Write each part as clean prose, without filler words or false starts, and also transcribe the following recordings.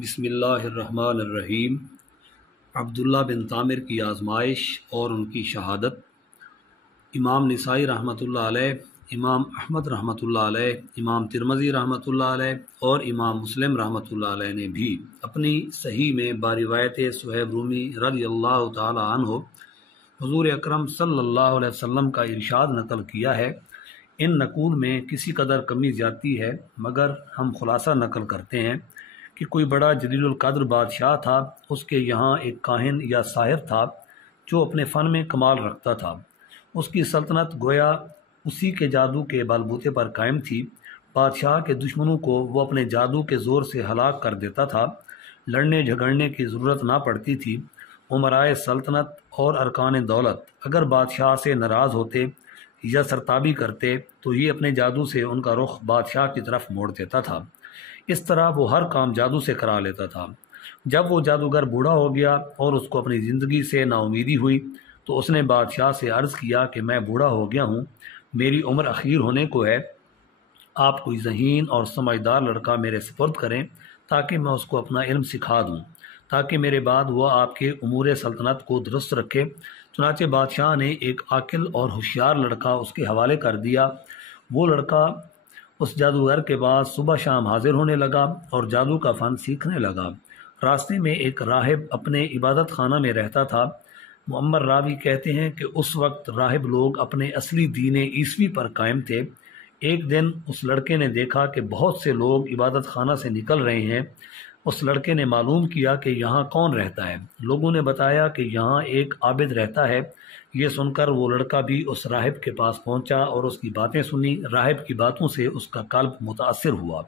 بسم اللہ الرحمن الرحیم۔ عبداللہ بن طامر کی آزمائش اور ان کی شہادت۔ امام نسائی رحمۃ اللہ علیہ، امام احمد رحمۃ اللہ علیہ، امام ترمذی رحمۃ اللہ علیہ اور امام مسلم رحمۃ اللہ علیہ نے بھی اپنی صحیح میں باروایت صہیب رومی رضی اللہ تعالی عنہ حضور اکرم صلی اللہ علیہ وسلم کا ارشاد نقل کیا ہے۔ ان نقول میں کسی قدر کمی زیادتی ہے، مگر ہم خلاصہ نقل کرتے ہیں کہ کوئی بڑا جلیل القدر بادشاہ تھا، اس کے یہاں ایک کاہن یا ساحر تھا جو اپنے فن میں کمال رکھتا تھا۔ اس کی سلطنت گویا اسی کے جادو کے بل بوتے پر قائم تھی۔ بادشاہ کے دشمنوں کو وہ اپنے جادو کے زور سے ہلاک کر دیتا تھا، لڑنے جھگڑنے کی ضرورت نہ پڑتی تھی۔ امرائے سلطنت اور ارکان دولت اگر بادشاہ سے ناراض ہوتے یا سرتابی کرتے تو یہ اپنے جادو سے ان کا رخ بادشاہ کی طرف موڑ دیتا تھا۔ اس طرح وہ ہر کام جادو سے کرا لیتا تھا۔ جب وہ جادوگر بوڑھا ہو گیا اور اس کو اپنی زندگی سے نا امیدی ہوئی تو اس نے بادشاہ سے عرض کیا کہ میں بوڑھا ہو گیا ہوں، میری عمر اخیر ہونے کو ہے، آپ کوئی ذہین اور سمجھدار لڑکا میرے سپرد کریں تاکہ میں اس کو اپنا علم سکھا دوں، تاکہ میرے بعد وہ آپ کے امور سلطنت کو درست رکھے۔ چنانچہ بادشاہ نے ایک عاقل اور ہوشیار لڑکا اس کے حوالے کر دیا۔ وہ لڑکا اس جادوگر کے پاس صبح شام حاضر ہونے لگا اور جادو کا فن سیکھنے لگا۔ راستے میں ایک راہب اپنے عبادت خانہ میں رہتا تھا۔ معمر راوی کہتے ہیں کہ اس وقت راہب لوگ اپنے اصلی دین عیسوی پر قائم تھے۔ ایک دن اس لڑکے نے دیکھا کہ بہت سے لوگ عبادت خانہ سے نکل رہے ہیں۔ اس لڑکے نے معلوم کیا کہ یہاں کون رہتا ہے۔ لوگوں نے بتایا کہ یہاں ایک عابد رہتا ہے۔ یہ سن کر وہ لڑکا بھی اس راہب کے پاس پہنچا اور اس کی باتیں سنی۔ راہب کی باتوں سے اس کا قلب متاثر ہوا۔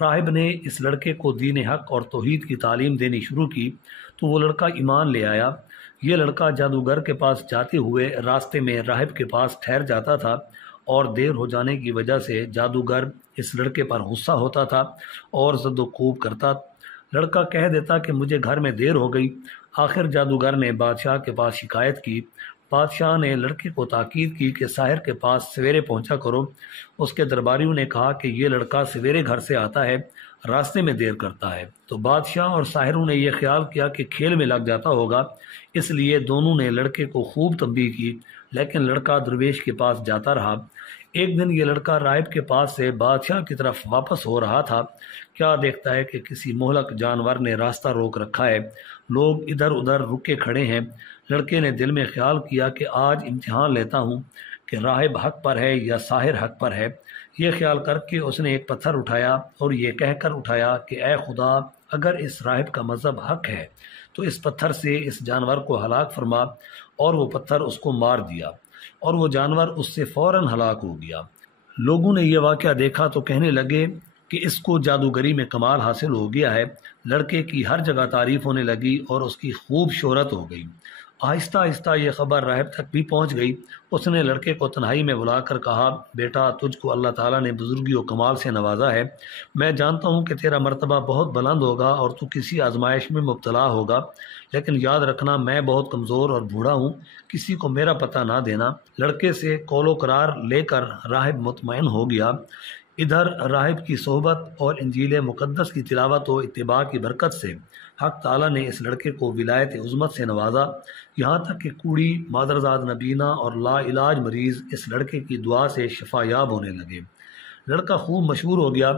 راہب نے اس لڑکے کو دین حق اور توحید کی تعلیم دینی شروع کی تو وہ لڑکا ایمان لے آیا۔ یہ لڑکا جادوگر کے پاس جاتے ہوئے راستے میں راہب کے پاس ٹھہر جاتا تھا اور دیر ہو جانے کی وجہ سے جادوگر اس لڑکے پر غصہ ہوتا تھا اور زد و کوب کرتا۔ لڑکا کہہ دیتا کہ مجھے گھر میں دیر ہو گئی۔ آخر جادوگر نے بادشاہ کے پاس شکایت کی۔ بادشاہ نے لڑکے کو تاکید کی کہ ساحر کے پاس سویرے پہنچا کرو۔ اس کے درباریوں نے کہا کہ یہ لڑکا سویرے گھر سے آتا ہے، راستے میں دیر کرتا ہے۔ تو بادشاہ اور ساحروں نے یہ خیال کیا کہ کھیل میں لگ جاتا ہوگا، اس لیے دونوں نے لڑکے کو خوب تنبیہ کی، لیکن لڑکا درویش کے پاس جاتا رہا۔ ایک دن یہ لڑکا راہب کے پاس سے بادشاہ کی طرف واپس ہو رہا تھا، کیا دیکھتا ہے کہ کسی مہلک جانور نے راستہ روک رکھا ہے، لوگ ادھر ادھر رکے کھڑے ہیں۔ لڑکے نے دل میں خیال کیا کہ آج امتحان لیتا ہوں کہ راہب حق پر ہے یا ساحر حق پر ہے۔ یہ خیال کر کے اس نے ایک پتھر اٹھایا اور یہ کہہ کر اٹھایا کہ اے خدا، اگر اس راہب کا مذہب حق ہے تو اس پتھر سے اس جانور کو ہلاک فرما، اور وہ پتھر اس کو مار دیا اور وہ جانور اس سے فوراً ہلاک ہو گیا۔ لوگوں نے یہ واقعہ دیکھا تو کہنے لگے کہ اس کو جادوگری میں کمال حاصل ہو گیا ہے۔ لڑکے کی ہر جگہ تعریف ہونے لگی اور اس کی خوب شہرت ہو گئی۔ آہستہ آہستہ یہ خبر راہب تک بھی پہنچ گئی۔ اس نے لڑکے کو تنہائی میں بلا کر کہا، بیٹا، تجھ کو اللہ تعالیٰ نے بزرگی و کمال سے نوازا ہے۔ میں جانتا ہوں کہ تیرا مرتبہ بہت بلند ہوگا اور تو کسی آزمائش میں مبتلا ہوگا، لیکن یاد رکھنا میں بہت کمزور اور بوڑھا ہوں، کسی کو میرا پتہ نہ دینا۔ لڑکے سے قول و قرار لے کر راہب مطمئن ہو گیا۔ ادھر راہب کی صحبت اور انجیل مقدس کی تلاوت و اتباع کی برکت سے حق تعالیٰ نے اس لڑکے کو ولایت عظمت سے نوازا، یہاں تک کہ کوڑی، مادرزاد نبینا اور لا علاج مریض اس لڑکے کی دعا سے شفا یاب ہونے لگے۔ لڑکا خوب مشہور ہو گیا۔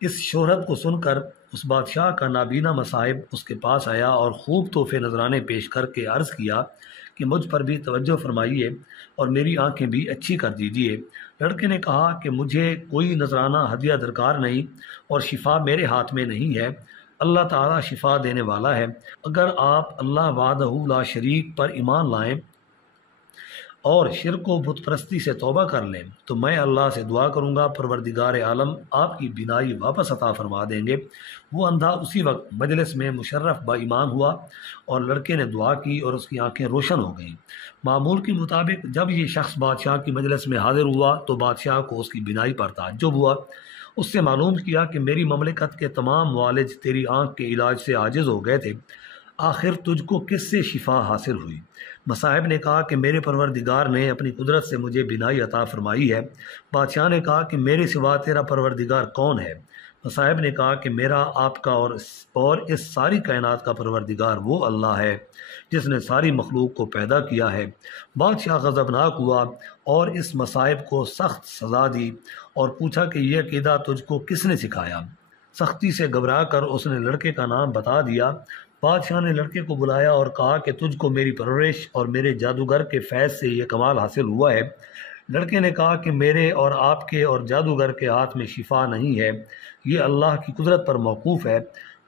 اس شہرت کو سن کر اس بادشاہ کا نابینا مصاحب اس کے پاس آیا اور خوب تحفے نذرانے پیش کر کے عرض کیا کہ مجھ پر بھی توجہ فرمائیے اور میری آنکھیں بھی اچھی کر دیجیے۔ لڑکے نے کہا کہ مجھے کوئی نذرانہ ہدیہ درکار نہیں اور شفا میرے ہاتھ میں نہیں ہے، اللہ تعالیٰ شفا دینے والا ہے۔ اگر آپ اللہ وحدہ لا شریک پر ایمان لائیں اور شرک و بت پرستی سے توبہ کر لیں تو میں اللہ سے دعا کروں گا پروردگار عالم آپ کی بینائی واپس عطا فرما دیں گے۔ وہ اندھا اسی وقت مجلس میں مشرف با ایمان ہوا اور لڑکے نے دعا کی اور اس کی آنکھیں روشن ہو گئیں۔ معمول کے مطابق جب یہ شخص بادشاہ کی مجلس میں حاضر ہوا تو بادشاہ کو اس کی بینائی پر تعجب ہوا۔ اس سے معلوم کیا کہ میری مملکت کے تمام معالج تیری آنکھ کے علاج سے عاجز ہو گئے تھے، آخر تجھ کو کس سے شفا حاصل ہوئی؟ مصاحب نے کہا کہ میرے پروردگار نے اپنی قدرت سے مجھے بینائی عطا فرمائی ہے۔ بادشاہ نے کہا کہ میرے سوا تیرا پروردگار کون ہے؟ مصاحب نے کہا کہ میرا آپ کا اور اس ساری کائنات کا پروردگار وہ اللہ ہے جس نے ساری مخلوق کو پیدا کیا ہے۔ بادشاہ غضبناک ہوا اور اس مصاحب کو سخت سزا دی اور پوچھا کہ یہ عقیدہ تجھ کو کس نے سکھایا؟ سختی سے گھبرا کر اس نے لڑکے کا نام بتا دیا۔ بادشاہ نے لڑکے کو بلایا اور کہا کہ تجھ کو میری پرورش اور میرے جادوگر کے فیض سے یہ کمال حاصل ہوا ہے۔ لڑکے نے کہا کہ میرے اور آپ کے اور جادوگر کے ہاتھ میں شفا نہیں ہے، یہ اللہ کی قدرت پر موقوف ہے۔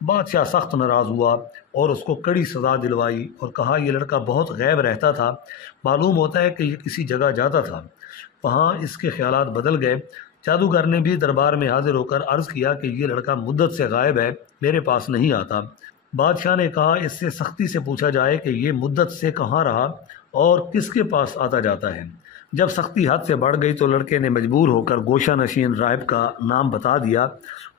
بادشاہ سخت ناراض ہوا اور اس کو کڑی سزا دلوائی اور کہا یہ لڑکا بہت غیب رہتا تھا، معلوم ہوتا ہے کہ یہ کسی جگہ جاتا تھا، وہاں اس کے خیالات بدل گئے۔ جادوگر نے بھی دربار میں حاضر ہو کر عرض کیا کہ یہ لڑکا مدت سے غائب ہے، میرے پاس نہیں آتا۔ بادشاہ نے کہا اس سے سختی سے پوچھا جائے کہ یہ مدت سے کہاں رہا اور کس کے پاس آتا جاتا ہے۔ جب سختی حد سے بڑھ گئی تو لڑکے نے مجبور ہو کر گوشہ نشین راہب کا نام بتا دیا۔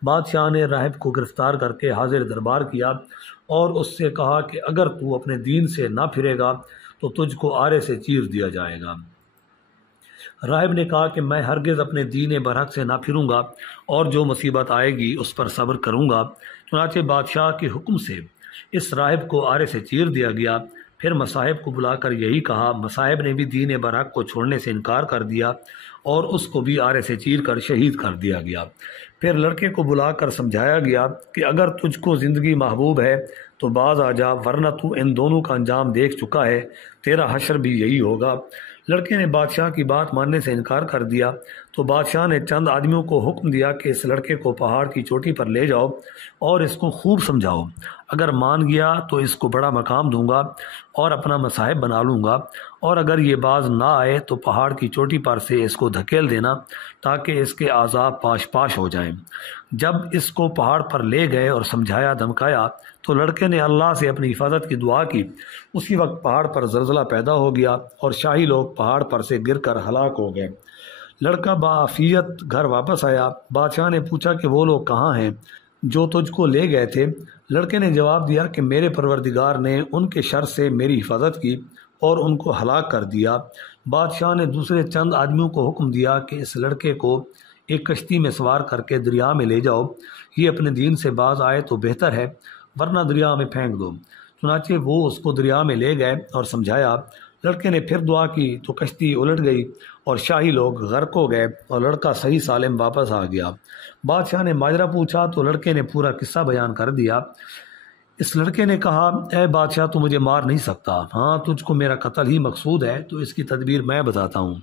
بادشاہ نے راہب کو گرفتار کر کے حاضر دربار کیا اور اس سے کہا کہ اگر تو اپنے دین سے نہ پھرے گا تو تجھ کو آرے سے چیر دیا جائے گا۔ راہب نے کہا کہ میں ہرگز اپنے دین برحق سے نہ پھروں گا اور جو مصیبت آئے گی اس پر صبر کروں گا۔ چنانچہ بادشاہ کے حکم سے اس راہب کو آرے سے چیر دیا گیا۔ پھر مصاحب کو بلا کر یہی کہا۔ مصاحب نے بھی دین برحق کو چھوڑنے سے انکار کر دیا اور اس کو بھی آرے سے چیر کر شہید کر دیا گیا۔ پھر لڑکے کو بلا کر سمجھایا گیا کہ اگر تجھ کو زندگی محبوب ہے تو باز آ جا، ورنہ تو ان دونوں کا انجام دیکھ چکا ہے، تیرا حشر بھی یہی ہوگا۔ لڑکے نے بادشاہ کی بات ماننے سے انکار کر دیا تو بادشاہ نے چند آدمیوں کو حکم دیا کہ اس لڑکے کو پہاڑ کی چوٹی پر لے جاؤ اور اس کو خوب سمجھاؤ، اگر مان گیا تو اس کو بڑا مقام دوں گا اور اپنا مصاحب بنا لوں گا، اور اگر یہ باز نہ آئے تو پہاڑ کی چوٹی پر سے اس کو دھکیل دینا تاکہ اس کے اعضاء پاش پاش ہو جائیں۔ جب اس کو پہاڑ پر لے گئے اور سمجھایا دھمکایا تو لڑکے نے اللہ سے اپنی حفاظت کی دعا کی۔ اسی وقت پہاڑ پر زلزلہ پیدا ہو گیا اور شاہی لوگ پہاڑ پر سے گر کر ہلاک ہو گئے۔ لڑکا بعافیت گھر واپس آیا۔ بادشاہ نے پوچھا کہ وہ لوگ کہاں ہیں جو تجھ کو لے گئے تھے؟ لڑکے نے جواب دیا کہ میرے پروردگار نے ان کے شر سے میری حفاظت کی اور ان کو ہلاک کر دیا۔ بادشاہ نے دوسرے چند آدمیوں کو حکم دیا کہ اس لڑکے کو ایک کشتی میں سوار کر کے دریا میں لے جاؤ، یہ اپنے دین سے باز آئے تو بہتر ہے ورنہ دریا میں پھینک دو۔ چنانچہ وہ اس کو دریا میں لے گئے اور سمجھایا۔ لڑکے نے پھر دعا کی تو کشتی الٹ گئی اور شاہی لوگ غرق ہو گئے اور لڑکا صحیح سالم واپس آ گیا۔ بادشاہ نے ماجرا پوچھا تو لڑکے نے پورا قصہ بیان کر دیا۔ اس لڑکے نے کہا اے بادشاہ تو مجھے مار نہیں سکتا، ہاں تجھ کو میرا قتل ہی مقصود ہے تو اس کی تدبیر میں بتاتا ہوں،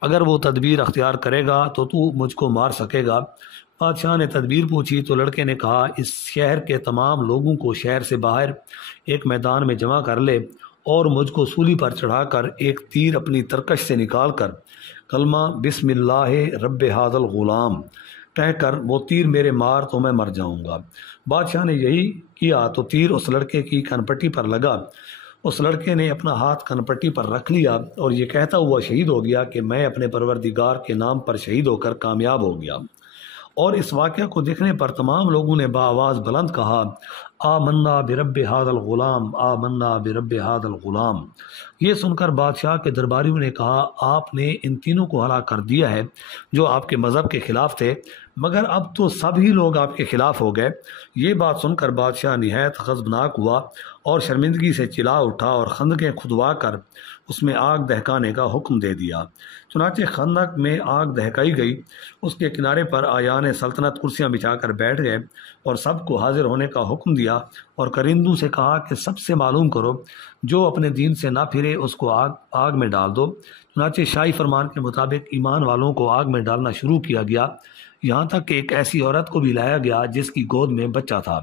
اگر وہ تدبیر اختیار کرے گا تو تو مجھ کو مار سکے گا۔ بادشاہ نے تدبیر پوچھی تو لڑکے نے کہا اس شہر کے تمام لوگوں کو شہر سے باہر ایک میدان میں جمع کر لے اور مجھ کو سولی پر چڑھا کر ایک تیر اپنی ترکش سے نکال کر کلمہ بسم اللہ رب ھذا الغلام کہہ کر وہ تیر میرے مار تو میں مر جاؤں گا۔ بادشاہ نے یہی کیا تو تیر اس لڑکے کی کھنپٹی پر لگا۔ اس لڑکے نے اپنا ہاتھ کھنپٹی پر رکھ لیا اور یہ کہتا ہوا شہید ہو گیا کہ میں اپنے پروردگار کے نام پر شہید ہو کر کامیاب ہو گیا۔ اور اس واقعہ کو دیکھنے پر تمام لوگوں نے بآواز بلند کہا آمنا برب ھذا الغلام، آمنا برب ھذا الغلام۔ یہ سن کر بادشاہ کے درباریوں نے کہا آپ نے ان تینوں کو ہلاک کر دیا ہے جو آپ کے مذہب کے خلاف تھے، مگر اب تو سبھی لوگ آپ کے خلاف ہو گئے۔ یہ بات سن کر بادشاہ نہایت غضبناک ہوا اور شرمندگی سے چلا اٹھا اور خندقیں کھدوا کر اس میں آگ دہکانے کا حکم دے دیا۔ چنانچہ خندق میں آگ دہکائی گئی، اس کے کنارے پر آیان سلطنت کرسیاں بچھا کر بیٹھ گئے اور سب کو حاضر ہونے کا حکم دیا اور کرندوں سے کہا کہ سب سے معلوم کرو جو اپنے دین سے نہ پھرے اس کو آگ میں ڈال دو۔ چنانچہ شاہی فرمان کے مطابق ایمان والوں کو آگ میں ڈالنا شروع کیا گیا، یہاں تک کہ ایک ایسی عورت کو بھی لایا گیا جس کی گود میں بچہ تھا۔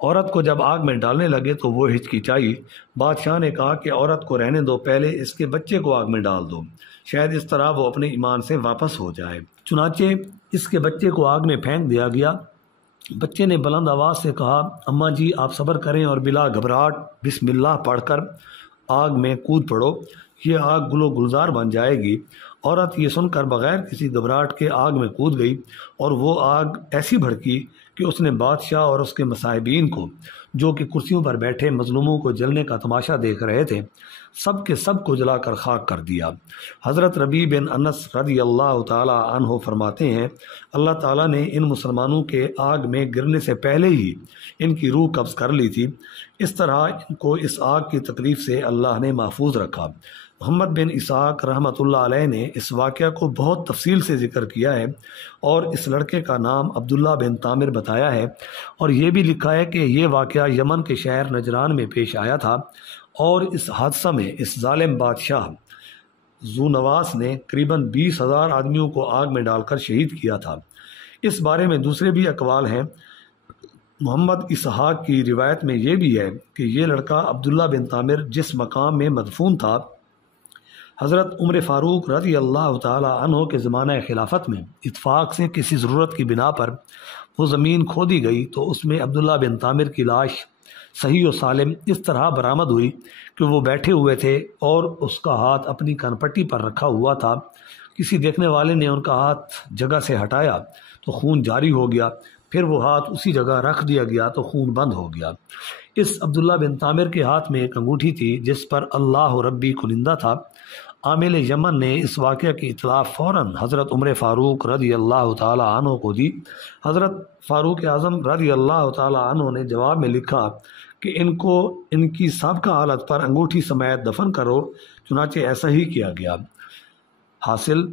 عورت کو جب آگ میں ڈالنے لگے تو وہ ہچکچائی۔ بادشاہ نے کہا کہ عورت کو رہنے دو، پہلے اس کے بچے کو آگ میں ڈال دو، شاید اس طرح وہ اپنے ایمان سے واپس ہو جائے۔ چنانچہ اس کے بچے کو آگ میں پھینک دیا گیا۔ بچے نے بلند آواز سے کہا اماں جی آپ صبر کریں اور بلا گھبراہٹ بسم اللہ پڑھ کر آگ میں کود پڑو، یہ آگ گل و گلزار بن جائے گی۔ عورت یہ سن کر بغیر کسی گھبراہٹ کے آگ میں کود گئی اور وہ آگ ایسی بھڑکی کہ اس نے بادشاہ اور اس کے مصاحبین کو، جو کہ کرسیوں پر بیٹھے مظلوموں کو جلنے کا تماشا دیکھ رہے تھے، سب کے سب کو جلا کر خاک کر دیا۔ حضرت ربیع بن انس رضی اللہ تعالی عنہ فرماتے ہیں، اللہ تعالیٰ نے ان مسلمانوں کے آگ میں گرنے سے پہلے ہی ان کی روح قبض کر لی تھی، اس طرح ان کو اس آگ کی تکلیف سے اللہ نے محفوظ رکھا۔ محمد بن اسحاق رحمۃ اللہ علیہ نے اس واقعہ کو بہت تفصیل سے ذکر کیا ہے اور اس لڑکے کا نام عبداللہ بن تامر بتایا ہے، اور یہ بھی لکھا ہے کہ یہ واقعہ یمن کے شہر نجران میں پیش آیا تھا، اور اس حادثہ میں اس ظالم بادشاہ ذو نواس نے قریباً 20,000 آدمیوں کو آگ میں ڈال کر شہید کیا تھا۔ اس بارے میں دوسرے بھی اقوال ہیں۔ محمد اسحاق کی روایت میں یہ بھی ہے کہ یہ لڑکا عبداللہ بن تامر جس مقام میں مدفون تھا، حضرت عمر فاروق رضی اللہ تعالی عنہ کے زمانہ خلافت میں اتفاق سے کسی ضرورت کی بنا پر وہ زمین کھودی گئی تو اس میں عبداللہ بن تامر کی لاش صحیح و سالم اس طرح برآمد ہوئی کہ وہ بیٹھے ہوئے تھے اور اس کا ہاتھ اپنی کانپٹی پر رکھا ہوا تھا۔ کسی دیکھنے والے نے ان کا ہاتھ جگہ سے ہٹایا تو خون جاری ہو گیا، پھر وہ ہاتھ اسی جگہ رکھ دیا گیا تو خون بند ہو گیا۔ اس عبداللہ بن تامر کے ہاتھ میں ایک انگوٹھی تھی جس پر اللہ ربی کلندہ تھا۔ عامل یمن نے اس واقعہ کی اطلاع فوراً حضرت عمر فاروق رضی اللہ تعالی عنہ کو دی۔ حضرت فاروق اعظم رضی اللہ تعالی عنہ نے جواب میں لکھا کہ ان کو ان کی سابقہ حالت پر انگوٹھی سمیت دفن کرو، چنانچہ ایسا ہی کیا گیا۔ حاصل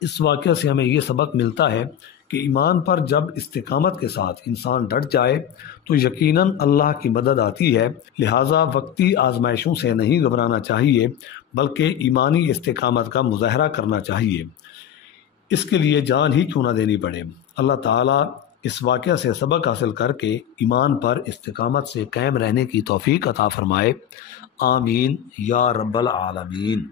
اس واقعہ سے ہمیں یہ سبق ملتا ہے کہ ایمان پر جب استقامت کے ساتھ انسان ڈٹ جائے تو یقیناً اللہ کی مدد آتی ہے، لہٰذا وقتی آزمائشوں سے نہیں گھبرانا چاہیے بلکہ ایمانی استقامت کا مظاہرہ کرنا چاہیے، اس کے لیے جان ہی کیوں نہ دینی پڑے۔ اللہ تعالیٰ اس واقعہ سے سبق حاصل کر کے ایمان پر استقامت سے قائم رہنے کی توفیق عطا فرمائے، آمین یا رب العالمین۔